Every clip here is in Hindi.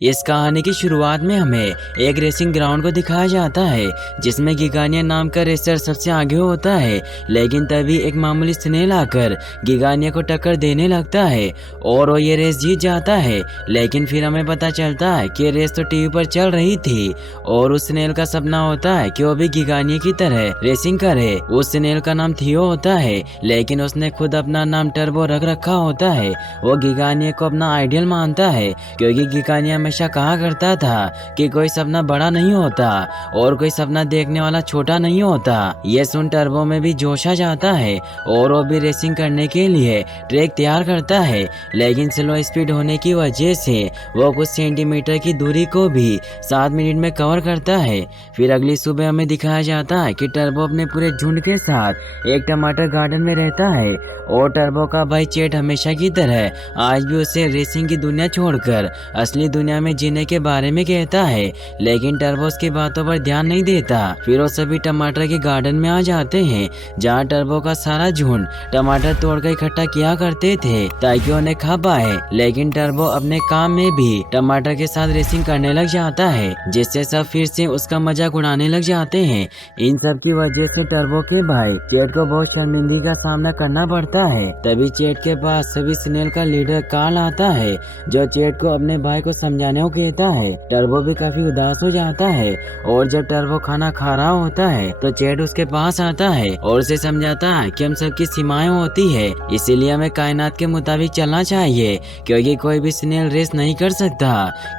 इस कहानी की शुरुआत में हमें एक रेसिंग ग्राउंड को दिखाया जाता है जिसमें गिगानिया नाम का रेसर सबसे आगे होता है। लेकिन तभी एक मामूली स्नेल आकर गिगानिया को टक्कर देने लगता है और वो ये रेस जीत जाता है। लेकिन फिर हमें पता चलता है कि रेस तो टीवी पर चल रही थी और उस स्नेल का सपना होता है कि वो भी गिगानिया की तरह रेसिंग करे। उस स्नेल का नाम थियो होता है, लेकिन उसने खुद अपना नाम टर्बो रख रखा होता है। वो गिगानिया को अपना आइडियल मानता है क्योंकि गिगानिया हमेशा कहा करता था कि कोई सपना बड़ा नहीं होता और कोई सपना देखने वाला छोटा नहीं होता। ये सुन टर्बो में भी जोश आ जाता है और वो भी रेसिंग करने के लिए ट्रैक तैयार करता है। लेकिन स्लो स्पीड होने की वजह से वो कुछ सेंटीमीटर की दूरी को भी 7 मिनट में कवर करता है। फिर अगली सुबह हमें दिखाया जाता है कि टर्बो अपने पूरे झुंड के साथ एक टमाटर गार्डन में रहता है और टर्बो का भाई चेट हमेशा की तरह आज भी उसे रेसिंग की दुनिया छोड़कर असली दुनिया में जीने के बारे में कहता है। लेकिन टर्बो उसकी बातों पर ध्यान नहीं देता। फिर वो सभी टमाटर के गार्डन में आ जाते हैं जहाँ टर्बो का सारा झुंड टमाटर तोड़कर इकट्ठा किया करते थे ताकि उन्हें खा पाए। लेकिन टर्बो अपने काम में भी टमाटर के साथ रेसिंग करने लग जाता है जिससे सब फिर से उसका मजाक उड़ाने लग जाते हैं। इन सब की वजह से टर्बो के भाई चेट को बहुत शर्मिंदगी का सामना करना पड़ता है। तभी चेट के पास सभी स्नेल का लीडर कार्ल आता है जो चेट को अपने भाई को समझाने को कहता है। टर्बो भी काफी उदास हो जाता है और जब टर्बो खाना खा रहा होता है तो चेट उसके पास आता है और उसे समझाता है कि हम सबकी सीमाएं होती है, इसीलिए हमें कायनात के मुताबिक चलना चाहिए क्योंकि कोई भी स्नेल रेस नहीं कर सकता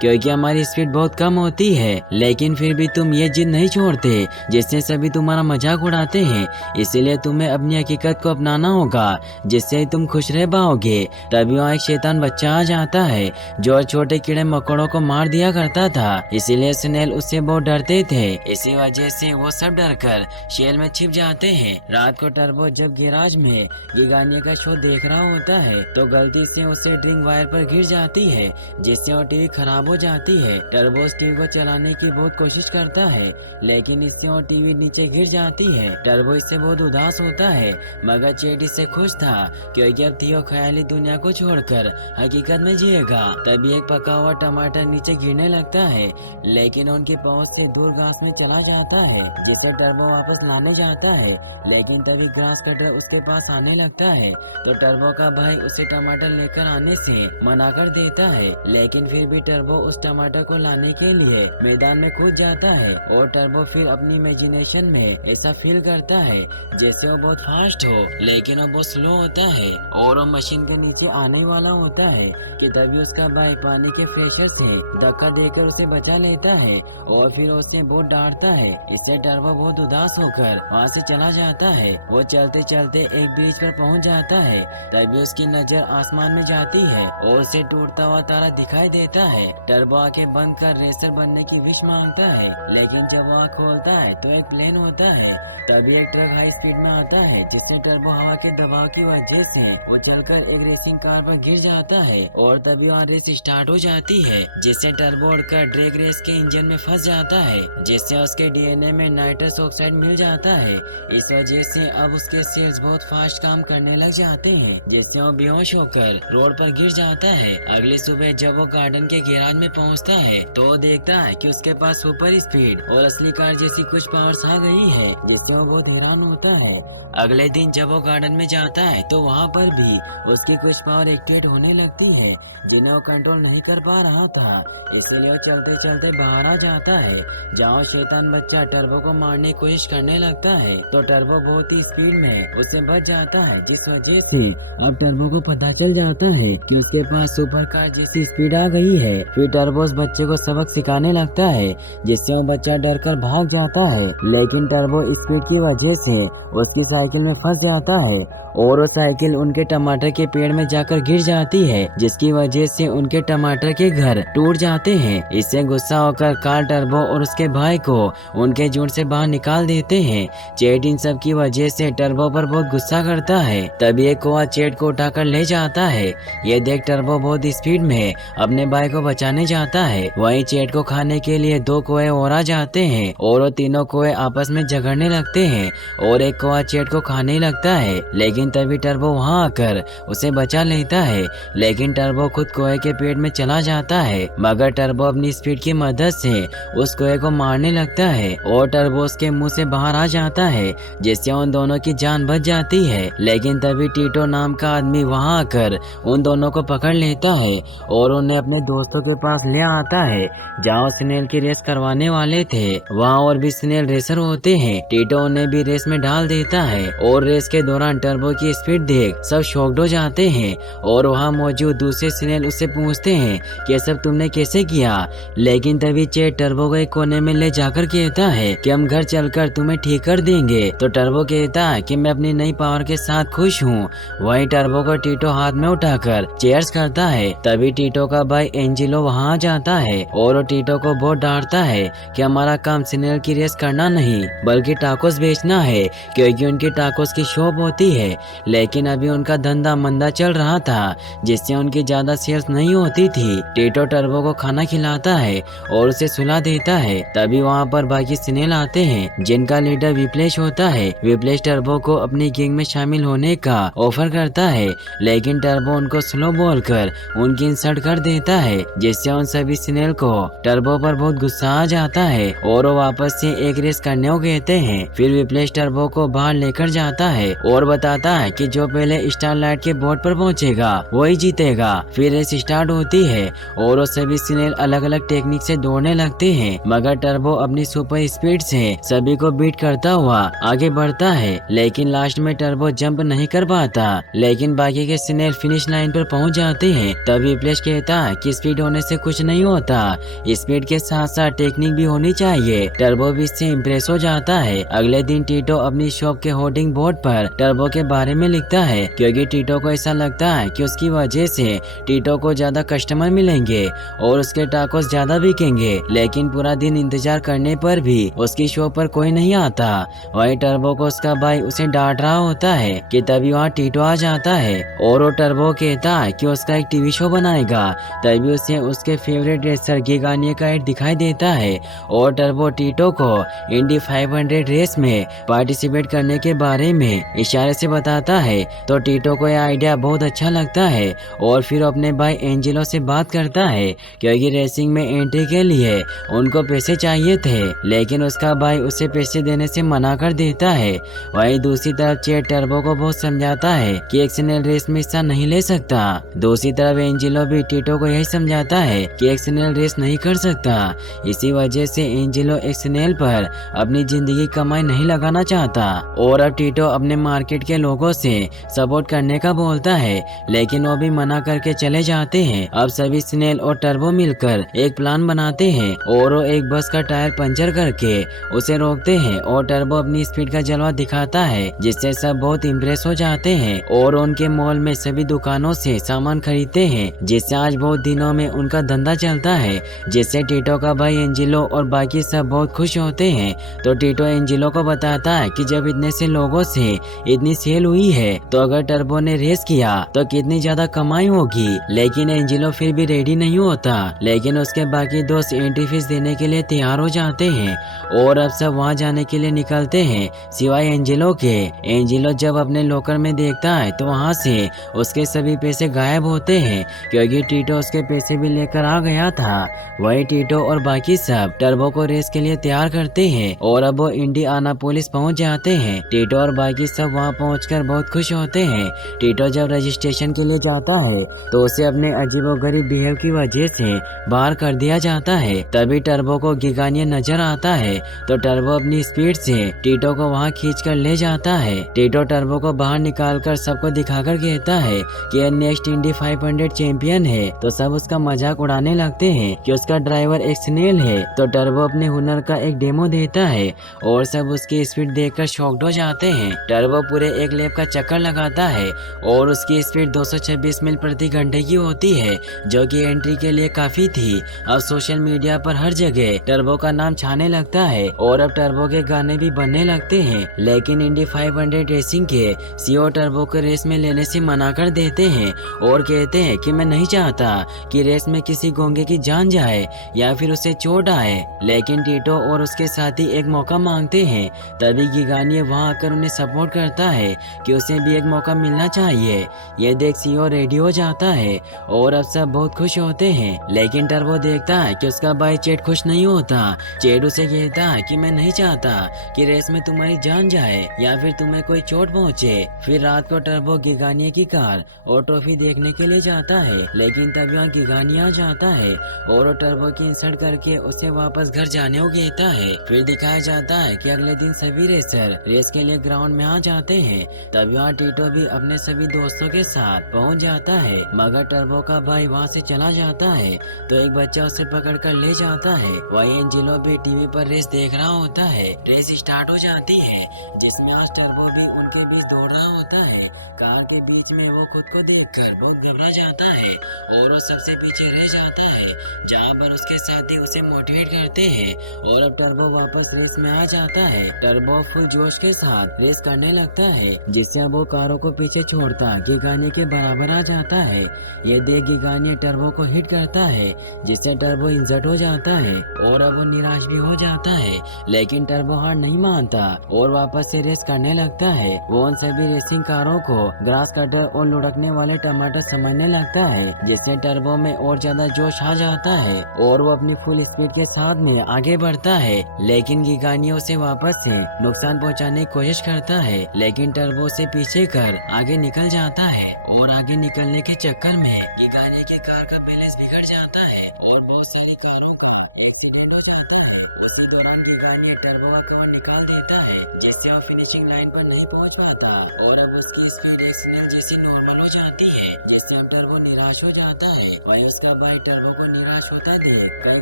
क्योंकि हमारी स्पीड बहुत कम होती है। लेकिन फिर भी तुम ये जिद नहीं छोड़ते जिससे सभी तुम्हारा मजाक उड़ाते हैं, इसीलिए तुम्हें अपनी हकीकत को अपनाना होगा जिससे तुम खुश रह पाओगे। तभी वहाँ एक शैतान बच्चा आ जाता है जो छोटे कीड़े मकोड़ों को मार दिया करता था, इसीलिए स्नेल उससे बहुत डरते थे। इसी वजह से वो सब डरकर शेल में छिप जाते हैं। रात को टर्बो जब गैराज में गिगानिया का शो देख रहा होता है तो गलती से उसे ड्रिंक वायर पर गिर जाती है जिससे वो टीवी खराब हो जाती है। टर्बो उस टीवी को चलाने की बहुत कोशिश करता है लेकिन इससे वो टीवी नीचे गिर जाती है। टर्बो इससे बहुत उदास होता है मगर चेट इससे खुश था क्योंकि अब थियो ख्याली दुनिया को छोड़कर हकीकत में जिएगा। तभी एक पका हुआ टमाटर नीचे गिरने लगता है लेकिन उनकी पहुंच से दूर घास में चला जाता है जिसे टर्बो वापस लाने जाता है। लेकिन तभी ग्रास कटर उसके पास आने लगता है तो टर्बो का भाई उसे टमाटर लेकर आने से मना कर देता है। लेकिन फिर भी टर्बो उस टमाटर को लाने के लिए मैदान में कूद जाता है और टर्बो फिर अपनी इमेजिनेशन में ऐसा फील करता है जैसे वो बहुत फास्ट हो लेकिन वो बहुत स्लो होता है और वो मशीन के नीचे आने वाला होता है कि तभी उसका भाई पानी के प्रेशर से धक्का देकर उसे बचा लेता है और फिर उसे बहुत डांटता है। इससे टर्बो बहुत उदास होकर वहाँ से चला जाता है। वो चलते चलते एक ब्रिज पर पहुँच जाता है तभी उसकी नजर आसमान में जाती है और उसे टूटता हुआ तारा दिखाई देता है। टर्बो आंखें बंद कर रेसर बनने की विश मांगता है लेकिन जब वो आँख खोलता है तो एक प्लेन होता है। तभी एक ट्रक हाई स्पीड में आता है जिससे टर्बो हवा के दबाव की वजह से वो चलकर एक रेसिंग कार पर गिर जाता है और तभी वहाँ रेस स्टार्ट हो जाती है जिससे टर्बो उड़कर ड्रैग रेस के इंजन में फंस जाता है जिससे उसके डीएनए में नाइट्रस ऑक्साइड मिल जाता है। इस वजह से अब उसके सेल्स बहुत फास्ट काम करने लग जाते हैं जिससे वो बेहोश होकर रोड पर गिर जाता है। अगली सुबह जब वो गार्डन के गैराज में पहुंचता है तो वो देखता है कि उसके पास सुपर स्पीड और असली कार जैसी कुछ पावर्स आ गई है जिससे वो बहुत हैरान होता है। अगले दिन जब वो गार्डन में जाता है तो वहाँ पर भी उसकी कुछ पावर एक्टिवेट होने लगती है जिन्हें वो कंट्रोल नहीं कर पा रहा था, इसीलिए वो चलते चलते बाहर आ जाता है जहाँ शैतान बच्चा टर्बो को मारने की कोशिश करने लगता है तो टर्बो बहुत ही स्पीड में उससे बच जाता है जिस वजह से अब टर्बो को पता चल जाता है कि उसके पास सुपर कार जैसी स्पीड आ गई है। फिर टर्बो उस बच्चे को सबक सिखाने लगता है जिससे वो बच्चा डरकर भाग जाता है। लेकिन टर्बो स्पीड की वजह से उसकी साइकिल में फंस जाता है और वो साइकिल उनके टमाटर के पेड़ में जाकर गिर जाती है जिसकी वजह से उनके टमाटर के घर टूट जाते हैं। इससे गुस्सा होकर कार्ल टर्बो और उसके भाई को उनके झुंड से बाहर निकाल देते हैं। चेट इन सब की वजह से टर्बो पर बहुत गुस्सा करता है। तभी एक कौवा चेट को उठाकर ले जाता है। ये देख टर्बो बहुत स्पीड में अपने भाई को बचाने जाता है। वहीं चेट को खाने के लिए 2 कौवे और आ जाते हैं और वो तीनों कौवे आपस में झगड़ने लगते हैं और एक कौवा चेट को खाने लगता है। लेकिन तभी टर्बो वहाँ आकर उसे बचा लेता है। लेकिन टर्बो खुद कौवे के पेट में चला जाता है है, मगर टर्बो अपनी स्पीड की मदद से उस कुएं को मारने लगता है और टर्बो उसके मुंह से बाहर आ जाता है, जिससे उन दोनों की जान बच जाती है। लेकिन तभी टीटो नाम का आदमी वहां आकर उन दोनों को पकड़ लेता है और उन्हें अपने दोस्तों के पास ले आता है, जहाँ स्नेल की रेस करवाने वाले थे। वहाँ और भी स्नेल रेसर होते हैं। टीटो उन्हें भी रेस में डाल देता है और रेस के दौरान टर्बो की स्पीड देख सब शॉक्ड हो जाते हैं और वहाँ मौजूद दूसरे स्नेल उससे पूछते हैं कि ये सब तुमने कैसे किया। लेकिन तभी चेट टर्बो को एक कोने में ले जाकर कहता है कि हम घर चलकर तुम्हें ठीक कर देंगे। तो टर्बो कहता है कि मैं अपनी नई पावर के साथ खुश हूँ। वहीं टर्बो को टीटो हाथ में उठाकर चेयर्स करता है। तभी टीटो का भाई एंजिलो वहाँ आ जाता है और वो टीटो को बहुत डांटता है कि हमारा काम स्नेल की रेस करना नहीं बल्कि टाकोस बेचना है, क्योंकि उनकी टाकोस की शॉप होती है। लेकिन अभी उनका धंधा मंदा चल रहा था, जिससे उनकी ज्यादा सेल्स नहीं होती थी। टीटो टर्बो को खाना खिलाता है और उसे सुला देता है। तभी वहाँ पर बाकी स्नेल आते हैं, जिनका लीडर विप्लेश होता है। विप्लेश टर्बो को अपनी गैंग में शामिल होने का ऑफर करता है, लेकिन टर्बो उनको स्लो बोलकर उनकी इंसल्ट कर देता है, जिससे उन सभी स्नेल को टर्बो पर बहुत गुस्सा आ जाता है और वो वापस से एक रेस करने को कहते हैं। फिर विप्लेश टर्बो को बाहर लेकर जाता है और बताता है कि जो पहले स्टारलाइट के बोर्ड पर पहुंचेगा वही जीतेगा। फिर रेस स्टार्ट होती है और वो सभी स्नेल अलग अलग टेक्निक से दौड़ने लगते हैं, मगर टर्बो अपनी सुपर स्पीड से सभी को बीट करता हुआ आगे बढ़ता है। लेकिन लास्ट में टर्बो जंप नहीं कर पाता, लेकिन बाकी के स्नेल फिनिश लाइन पर पहुंच जाते हैं। तभी विप्लेश कहता है कि स्पीड होने से कुछ नहीं होता, स्पीड के साथ साथ टेक्निक भी होनी चाहिए। टर्बो भी इससे इम्प्रेस हो जाता है। अगले दिन टीटो अपनी शॉप के होर्डिंग बोर्ड पर टर्बो के बारे में लिखता है, क्योंकि टीटो को ऐसा लगता है कि उसकी वजह से टीटो को ज्यादा कस्टमर मिलेंगे और उसके टाकोस ज्यादा बिकेंगे। लेकिन पूरा दिन इंतजार करने पर भी उसकी शॉप पर कोई नहीं आता। वही टर्बो को उसका भाई उसे डांट रहा होता है कि तभी वहाँ टीटो आ जाता है और वो टर्बो कहता है कि उसका एक टीवी शो बनाएगा। तभी उसे उसके फेवरेट रेसर गिगानिया का एड दिखाई देता है और टर्बो टीटो को इंडी 500 रेस में पार्टिसिपेट करने के बारे में इशारे से बताता है। तो टीटो को यह आइडिया बहुत अच्छा लगता है और फिर अपने भाई एंजेलो से बात करता है, क्योंकि रेसिंग में एंट्री के लिए उनको पैसे चाहिए थे, लेकिन उसका भाई उसे पैसे देने से मना कर देता है। वहीं दूसरी तरफ चेट टर्बो को बहुत समझाता है कि एक स्नेल रेस में हिस्सा नहीं ले सकता। दूसरी तरफ एंजेलो भी टीटो को यही समझाता है कि एक स्नेल रेस नहीं कर सकता। इसी वजह से एंजेलो एक स्नेल पर अपनी जिंदगी कमाई नहीं लगाना चाहता और अब टीटो अपने मार्केट के लोगों से सपोर्ट करने का बोलता है, लेकिन वो भी मना करके चले जाते हैं। अब सभी स्नेल और टर्बो मिलकर एक प्लान बनाते हैं और वो एक बस का टायर पंचर करके उसे रोकते हैं और टर्बो अपनी स्पीड का जलवा दिखाता है, जिससे सब बहुत इम्प्रेस हो जाते हैं और उनके मॉल में सभी दुकानों से सामान खरीदते हैं, जिससे आज बहुत दिनों में उनका धंधा चलता है, जिससे टीटो का भाई एंजिलो और बाकी सब बहुत खुश होते हैं। तो टीटो एंजिलो को बताता है कि जब इतने से लोगों से इतनी सेल हुई है तो अगर टर्बो ने रेस किया तो कितनी ज्यादा कमाई होगी। लेकिन एंजिलो फिर भी रेडी नहीं होता, लेकिन उसके बाकी दोस्त एंट्री फीस देने के लिए तैयार हो जाते हैं और अब सब वहाँ जाने के लिए निकलते हैं सिवाय एंजिलो के। एंजिलो जब अपने लॉकर में देखता है तो वहाँ से उसके सभी पैसे गायब होते हैं, क्योंकि टीटो उसके पैसे भी लेकर आ गया था। वही टीटो और बाकी सब टर्बो को रेस के लिए तैयार करते हैं और अब वो इंडियानापोलिस पहुंच जाते हैं। टीटो और बाकी सब वहां पहुंचकर बहुत खुश होते हैं। टीटो जब रजिस्ट्रेशन के लिए जाता है तो उसे अपने अजीबोगरीब बिहेव की वजह से बाहर कर दिया जाता है। तभी टर्बो को गिगानिया नजर आता है तो टर्बो अपनी स्पीड से टीटो को वहां खींचकर ले जाता है। टीटो टर्बो को बाहर निकालकर सबको दिखाकर कहता है कि यह नेक्स्ट इंडी 500 चैंपियन है। तो सब उसका मजाक उड़ाने लगते हैं कि उसका ड्राइवर एक स्नेल है। तो टर्बो अपने हुनर का एक डेमो देता है और सब उसकी स्पीड देखकर शॉक्ड हो जाते हैं। टर्बो पूरे एक लैप का चक्कर लगाता है और उसकी स्पीड 226 मील प्रति घंटे की होती है, जो कि एंट्री के लिए काफी थी। अब सोशल मीडिया पर हर जगह टर्बो का नाम छाने लगता है और अब टर्बो के गाने भी बनने लगते हैं। लेकिन इंडी 500 रेसिंग के सीईओ टर्बो को रेस में लेने से मना कर देते हैं और कहते हैं कि मैं नहीं चाहता कि रेस में किसी गोंगे की जान जाए या फिर उसे चोट आए। लेकिन टीटो और उसके साथी एक मौका मांगते हैं। तभी गिगानिया वहां आकर उन्हें सपोर्ट करता है कि उसे भी एक मौका मिलना चाहिए। ये देख सीईओ रेडी हो जाता है और अब सब बहुत खुश होते होते हैं, लेकिन टर्बो देखता है कि उसका भाई चेट खुश नहीं होता। चेट उसे कहता है कि मैं नहीं चाहता कि रेस में तुम्हारी जान जाए या फिर तुम्हें कोई चोट पहुंचे। फिर रात को टर्बो गिगानिया की कार और ट्रॉफी देखने के लिए जाता है, लेकिन तब यहाँ गिगानिया आ जाता है और वो टर्बो की इंसल्ट करके उसे वापस घर जाने को कहता है। फिर दिखाया जाता है कि अगले दिन सभी रेसर रेस के लिए ग्राउंड में आ जाते हैं। तब यहाँ टीटो भी अपने सभी दोस्तों के साथ पहुंच जाता है, मगर टर्बो का भाई वहाँ से चला जाता है तो एक बच्चा उसे पकड़ कर ले जाता है। वही एंजेलो भी टीवी पर रेस देख रहा होता है। रेस स्टार्ट हो जाती है जिसमें आज टर्बो भी उनके बीच दौड़ रहा होता है। कार के बीच में वो खुद को देखकर बहुत घबरा जाता है और वो सबसे पीछे रह जाता है, जहाँ पर उसके साथी उसे मोटिवेट करते हैं और अब टर्बो वापस रेस में आ जाता है। टर्बो फुल जोश के साथ रेस करने लगता है, जिससे अब वो कारों को पीछे छोड़ता गिगानिया के बराबर आ जाता है। ये देख गिगानिया टर्बो को हिट करता है, जिससे टर्बो इंजर्ड हो जाता है और अब वो निराश भी हो जाता है, लेकिन टर्बो हार नहीं मानता और वापस से रेस करने लगता है। वो उन सभी रेसिंग कारों को ग्रास कटर और लुढ़कने वाले टमाटर समझने लगता है, जिससे टर्बो में और ज्यादा जोश आ जाता है और वो अपनी फुल स्पीड के साथ में आगे बढ़ता है। लेकिन गिगानिया उसे वापस से नुकसान पहुंचाने की कोशिश करता है, लेकिन टर्बो से पीछे कर आगे निकल जाता है और आगे निकलने के चक्कर में गिगानिया की कार का बैलेंस बिगड़ जाता है और बहुत सारी कारों का एक्सीडेंट हो जाता है। उसी दौरान गिगानिया टर्बो का कवर निकाल देता है, जिससे वो फिनिशिंग लाइन पर नहीं पहुंच पाता और अब उसकी स्पीड एक स्नेल जैसी नॉर्मल हो जाती है, जिससे अब टर्बो निराश हो जाता है। वहीं उसका भाई टर्बो को निराश होता देख कई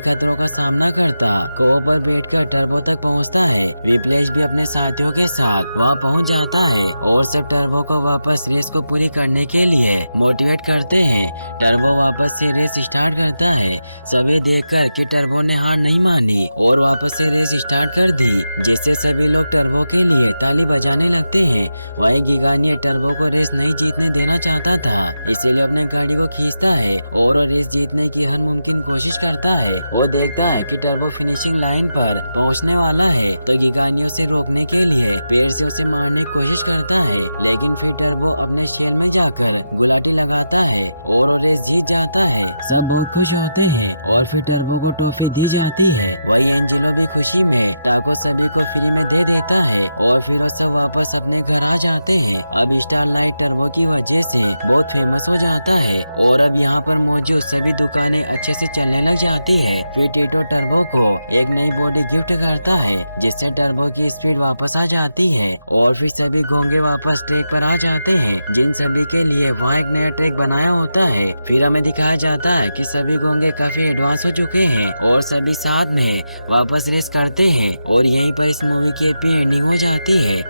खतरों का सामना करता कोह पर बैठकर टर्बो तक पहुंचता है। विप्लेश भी अपने साथियों के साथ वहां पहुंच जाता है और सब टर्बो को वापस रेस को पूरी करने के लिए मोटिवेट करते हैं। टर्बो वापस से रेस स्टार्ट करता है, सभी देखकर कि टर्बो ने हार नहीं मानी और वापस से रेस स्टार्ट कर दी, जिससे सभी लोग टर्बो के लिए ताली बजाने लगते हैं। वहीं गिगानिया टर्बो को रेस नहीं जीतने देना चाहता था, इसीलिए अपने गाड़ी को खींचता है और वो रेस जीतने की हर मुमकिन कोशिश करता है। वो देखता है कि टर्बो फिनिशिंग लाइन पर पहुंचने वाला है तो गिगानिया उसे रोकने के लिए पैर से उसे मारने की कोशिश करता है, लेकिन फिर टर्बो अपने शेल में जाकर गुलाटी लगाता है और वो रेस जीत जाता है। सब बहुत खुश होते हैं और फिर टर्बो को ट्रॉफी दी जाती है। वही एंजेलो भी खुशी में टाको सभी को फ्री में दे देता है और फिर वो सब वापस अपने घर आ जाते हैं। अब स्टारलाइट टर्बो की वजह से बहुत फेमस हो जाता है और अब यहाँ पर मौजूद सभी दुकानें अच्छे से चलने लग जाती है। फिर टीटो टर्बो को एक नई बॉडी गिफ्ट करता है, जिससे टर्बो की स्पीड वापस आ जाती है और फिर सभी गोंगे वापस ट्रैक पर आ जाते हैं, जिन सभी के लिए वहाँ एक नया ट्रैक बनाया होता है। फिर हमें दिखाया जाता है कि सभी गोंगे काफी एडवांस हो चुके हैं और सभी साथ में वापस रेस करते हैं और यहीं पर इस मूवी की हैप्पी एंडिंग हो जाती है।